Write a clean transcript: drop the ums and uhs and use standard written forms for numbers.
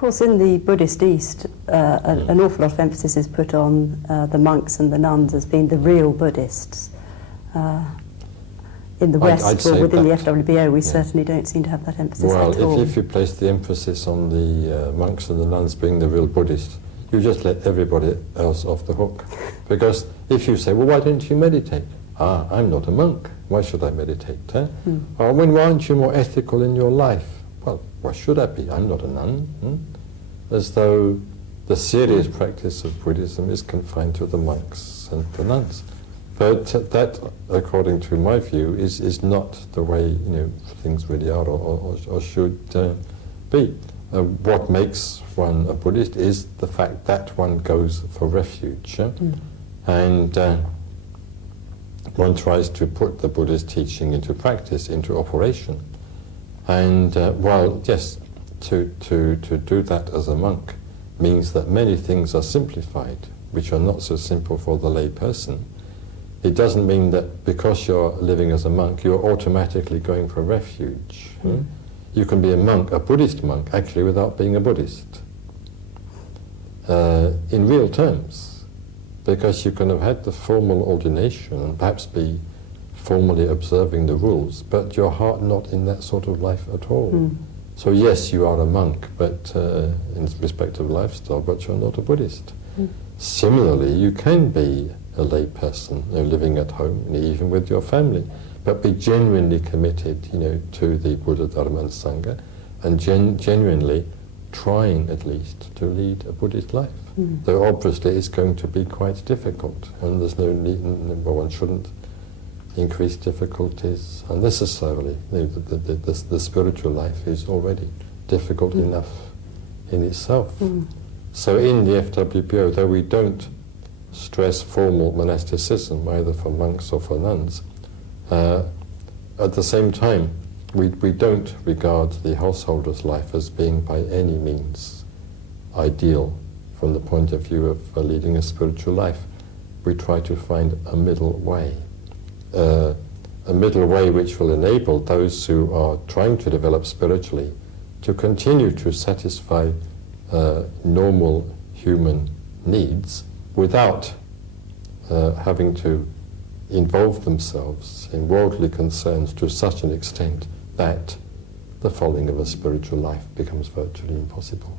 course, in the Buddhist East, an awful lot of emphasis is put on the monks and the nuns as being the real Buddhists. In the West, or within the FWBO, we certainly don't seem to have that emphasis at all. Well, if you place the emphasis on the monks and the nuns being the real Buddhists, you just let everybody else off the hook. Because if you say, well, why don't you meditate? Ah, I'm not a monk. Why should I meditate? Or why aren't you more ethical in your life? Well, why should I be? I'm not a nun. As though the serious practice of Buddhism is confined to the monks and the nuns. But that, according to my view, is not the way things really are or should be. What makes one a Buddhist is the fact that one goes for refuge, and one tries to put the Buddhist teaching into practice, into operation. And while yes, to do that as a monk means that many things are simplified, which are not so simple for the lay person. It doesn't mean that because you're living as a monk, you're automatically going for refuge. You can be a monk, a Buddhist monk, actually, without being a Buddhist. In real terms, because you can have had the formal ordination and perhaps be formally observing the rules, but your heart not in that sort of life at all. So yes, you are a monk, but in respect of lifestyle, but you're not a Buddhist. Similarly, you can be a lay person, living at home, even with your family, but be genuinely committed, to the Buddha, Dharma, and Sangha, and genuinely trying, at least, to lead a Buddhist life. Though obviously it's going to be quite difficult, and there's no need, one shouldn't increase difficulties unnecessarily. The spiritual life is already difficult enough in itself. So in the FWBO, though we don't stress formal monasticism, either for monks or for nuns, at the same time, we don't regard the householder's life as being by any means ideal from the point of view of leading a spiritual life. We try to find a middle way. A middle way which will enable those who are trying to develop spiritually to continue to satisfy normal human needs without having to involve themselves in worldly concerns to such an extent that the following of a spiritual life becomes virtually impossible.